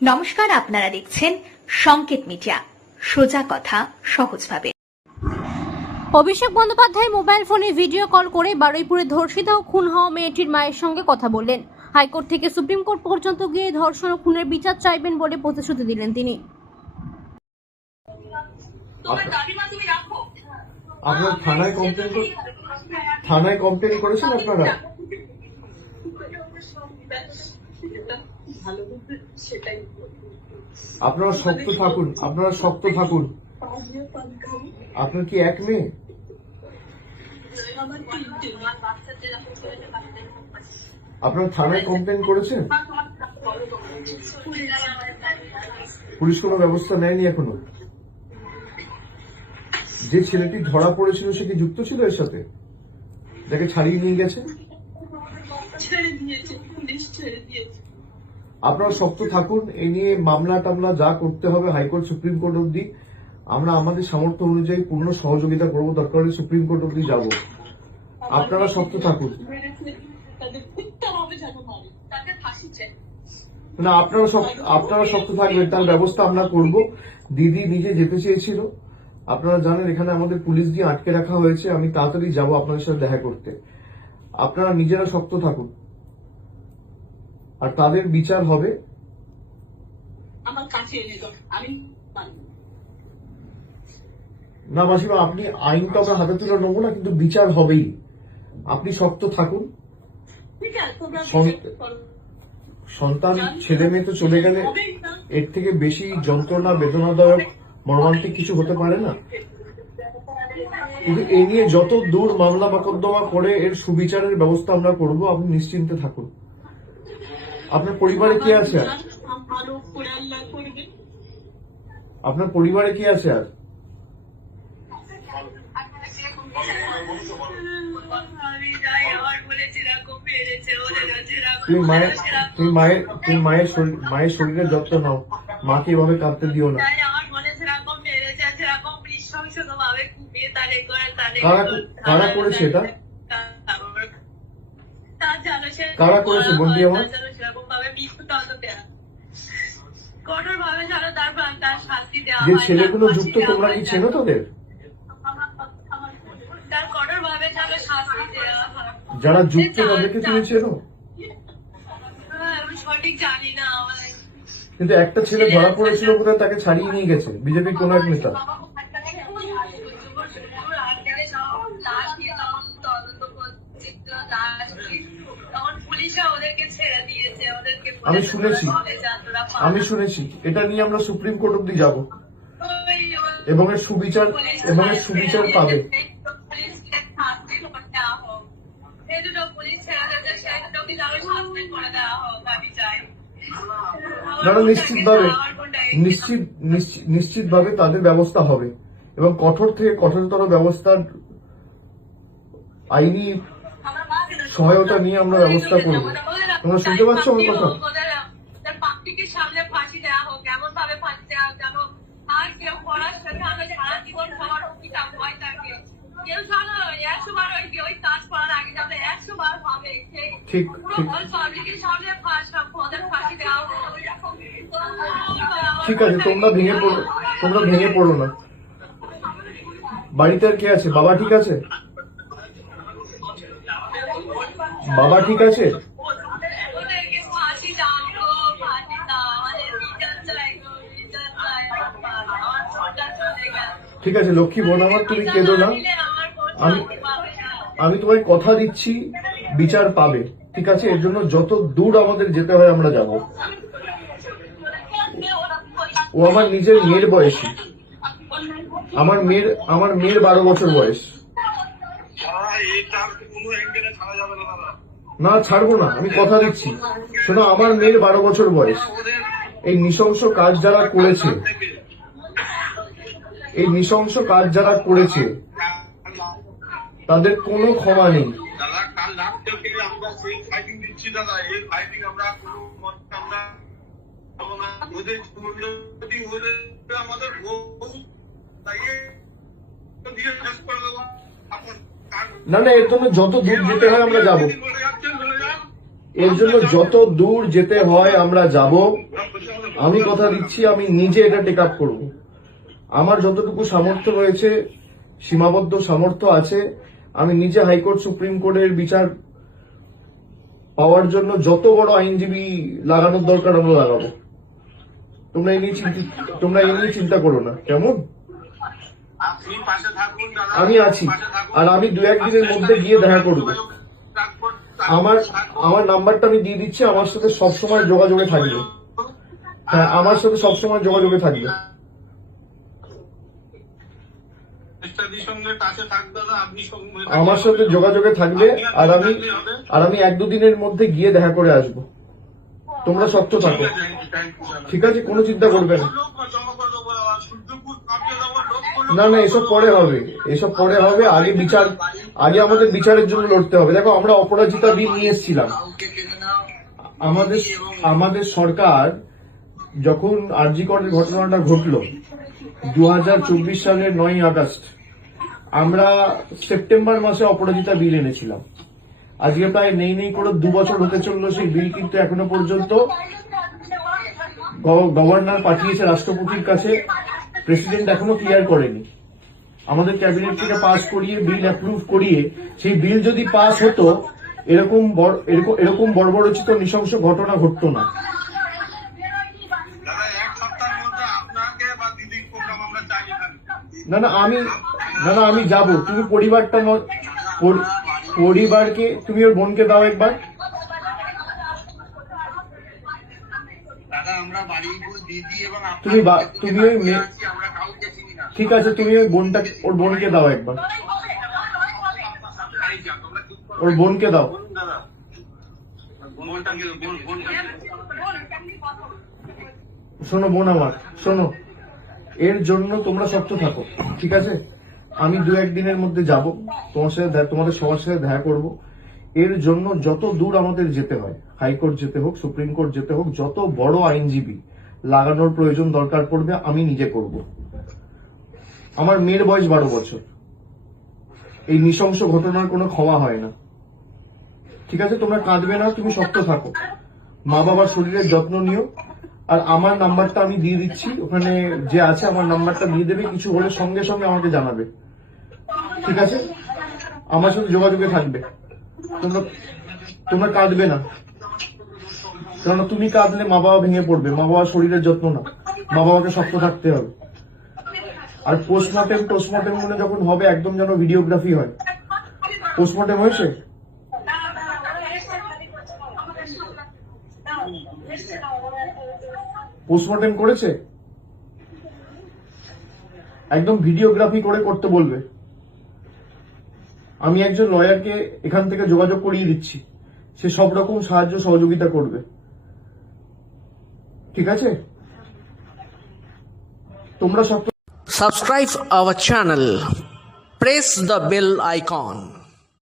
নমস্কার, আপনারা দেখছেন সংকেত মিডিয়া, সোজা কথা সহজভাবে। অভিষেক বন্দ্যোপাধ্যায় মোবাইল ফোনে ভিডিও কল করে বারুইপুরে ধর্ষিতা ও খুন হওয়া মেয়েটির মায়ের সঙ্গে কথা বললেন। হাইকোর্ট থেকে সুপ্রিম কোর্ট পর্যন্ত গিয়ে ধর্ষণ ও খুনের বিচার চাইবেন বলে প্রতিশ্রুতি দিলেন তিনি। আপনার থানায় কমপ্লেন করেছেন আপনারা? আপনারা শক্ত থাকুন, আপনার কি এক মেয়ে? আপনার থানায় কমপ্লেন করেছেন? পুলিশ কোনো ব্যবস্থা নেয়নি এখনো? যে ছেলেটি ধরা পড়েছিল সে কি যুক্ত ছিল এর সাথে, যাকে ছাড়িয়ে নিয়ে গেছে? আপনারা শক্ত থাকুন, এই নিয়ে মামলা টামলা যা করতে হবে হাইকোর্ট সুপ্রিম কোর্ট অব্দি আমরা আমাদের সামর্থ্য অনুযায়ী পূর্ণ সহযোগিতা করবো, দরকার হলে সুপ্রিম কোর্ট অব্দি যাব। আপনারা শক্ত থাকুন। না, আপনারা শক্ত থাকবেন, তার ব্যবস্থা আমরা করব। দিদি নিজে যেতে চেয়েছিল, আপনারা জানেন এখানে আমাদের পুলিশ দিয়ে আটকে রাখা হয়েছে। আমি তাড়াতাড়ি যাব আপনাদের সাথে দেখা করতে। আপনারা নিজেরা শক্ত থাকুন, আর তাদের বিচার হবে। না মাসিমা, আপনি আইনটা আমরা হাতে তুলে নেবো না, কিন্তু বিচার হবেই। আপনি শক্ত থাকুন। সন্তান ছেলে মেয়ে তো চলে গেলে এর থেকে বেশি যন্ত্রণা, বেদনাদায়ক, মর্মান্তিক কিছু হতে পারে না। কিন্তু এ নিয়ে যত দূর মামলা মোকদ্দমা করে এর সুবিচারের ব্যবস্থা আমরা করব, আপনি নিশ্চিন্তে থাকুন। আপনার পরিবারে কে আছে আর? আপনার পরিবারে কে আছে আর? তুমি মায়ের শরীরের যত্ন নাও, মাকে এভাবে কাঁদতে দিও না। কারা করেছে এটা? কারা করেছে বন্দি আমার? যে ছেলেগুলো যুক্ত, তোমরা কি চেনো তাদের? যারা যুক্ত তাদেরকে তুমি চেনো? কিন্তু একটা ছেলে ধরা পড়েছিল বোধহয়, তাকে ছাড়িয়ে নিয়ে গেছে বিজেপির কোন এক নেতা। আমি শুনেছি এটা নিয়ে আমরা সুপ্রিম কোর্ট অব্দি যাব, এবং এর সুবিচার পাবে। নিশ্চিতভাবে তাদের ব্যবস্থা হবে, এবং কঠোর থেকে কঠোরতর ব্যবস্থার আইনি সহায়তা নিয়ে আমরা ব্যবস্থা করব। তোমরা শুনতে পাচ্ছ আমার কথা? ঠিক আছে, তোমরা ভেঙে পড়ো না। বাড়িতে আর কে আছে? বাবা ঠিক আছে? বাবা ঠিক আছে? ঠিক আছে লক্ষ্মী বোন আমার, তুমি কেঁদো না। আমি তোমায় কথা দিচ্ছি, বিচার পাবে, ঠিক আছে? এর জন্য যত দূর আমাদের যেতে হয় আমরা যাব। ও আমার নিজের মেয়ের বয়সী, আমার মেয়ের 12 বছর বয়স। না ছাড়বো না, আমি কথা দিচ্ছি। শোনো, আমার মেয়ের 12 বছর বয়স। এই নৃশংস কাজ যারা করেছে তাদের কোনো ক্ষমা নেই। না, এর জন্য যত দূর যেতে হয় আমরা যাব। এর জন্য যত দূর যেতে হয় আমরা যাব। আমি কথা দিচ্ছি আমি নিজে এটা টেক আপ করবো। আমার যতটুকু সামর্থ্য রয়েছে, সীমাবদ্ধ সামর্থ্য আছে, আমি নিজে হাইকোর্ট সুপ্রিম কোর্টের বিচার পাওয়ার জন্য যত বড় আইনজীবী লাগানোর দরকার আমরা লাগাবো। তোমরা এই নিয়ে চিন্তা করো না, কেমন? আমি আছি, আর আমি 2-1 দিনের মধ্যে গিয়ে দেখা করবো। আমার নাম্বারটা আমি দিয়ে দিচ্ছি, আমার সাথে সবসময় যোগাযোগে থাকবে। হ্যাঁ, আমার সাথে সবসময় যোগাযোগে থাকবে। আমার সাথে যোগাযোগে থাকবে, আর আমি 1-2 দিনের মধ্যে গিয়ে দেখা করে আসবো। তোমরা শক্ত থাকো, ঠিক আছে? কোনো চিন্তা করবে না। না না, এসব পরে হবে, এসব পরে হবে। আগে আমাদের বিচারের জন্য লড়তে হবে। দেখো, আমরা অপরাজিতা বিল নিয়ে এসেছিলাম। আমাদের সরকার যখন আরজি করের ঘটনাটা ঘটলো 2024 সালের 9ই আগস্ট, আমরা সেপ্টেম্বর মাসে অপরাজিতা বিল এনেছিলাম। আজকে প্রায় নেই করে 2 বছর হতে চললো সেই বিল, কিন্তু এখনো পর্যন্ত গভর্নর পাঠিয়েছে রাষ্ট্রপতির কাছে, প্রেসিডেন্ট এখনো ক্লিয়ার করেনি। আমাদের ক্যাবিনেট থেকে পাস করিয়ে বিল অ্যাপ্রুভ করিয়ে, সেই বিল যদি পাস হতো এরকম বর্বরচিত নৃশংস ঘটনা ঘটতো না। না না, আমি যাব। তুমি পরিবারকে, তুমি ওর বোনকে দাও একবার। তুমি ওই ঠিক আছে, তুমি ওর বোনকে দাও একবার, ওর বোনকে দাও। শোনো বোন আমার, শোনো, এর জন্য তোমরা শক্ত থাকো, ঠিক আছে? আমি 2-1 দিনের মধ্যে যাব, তোমাদের সবার সাথে দেখা করব। এর জন্য যত দূর আমাদের যেতে হয়, হাইকোর্ট যেতে হোক, সুপ্রিম কোর্ট যেতে হোক, যত বড় আইনজীবী লাগানোর প্রয়োজন দরকার পড়বে আমি নিজে করব। আমার মেয়ের বয়স 12 বছর। এই নৃশংস ঘটনার কোনো ক্ষমা হয় না, ঠিক আছে? তোমরা কাঁদবে না, তুমি শক্ত থাকো, মা বাবার শরীরের যত্ন নিও। আর আমার নাম্বারটা আমি দিয়ে দিচ্ছি, ওখানে যে আছে আমার নাম্বারটা দিয়ে দেবে, কিছু হলে সঙ্গে সঙ্গে আমাকে জানাবে, ঠিক আছে? আমার সাথে যোগাযোগে থাকবে। তোমরা কাঁদবে না, কারণ তুমি কাঁদলে মা বাবা ভেঙে পড়বে। মা বাবার শরীরের যত্ন না, মা বাবাকে শক্ত থাকতে হবে। আর পোস্টমর্টেম মনে যখন হবে, একদম যেন ভিডিওগ্রাফি হয়। পোস্টমর্টেম হয়েছে? পোস্টমর্টেম করেছে? একদম ভিডিওগ্রাফি করে করতে বলবে। আমি একজন লয়ারকে এখান থেকে যোগাযোগ করিয়ে দিচ্ছি, সে সব রকম সাহায্য সহযোগিতা করবে, ঠিক আছে? তোমরা সব Subscribe our channel. Press the bell icon.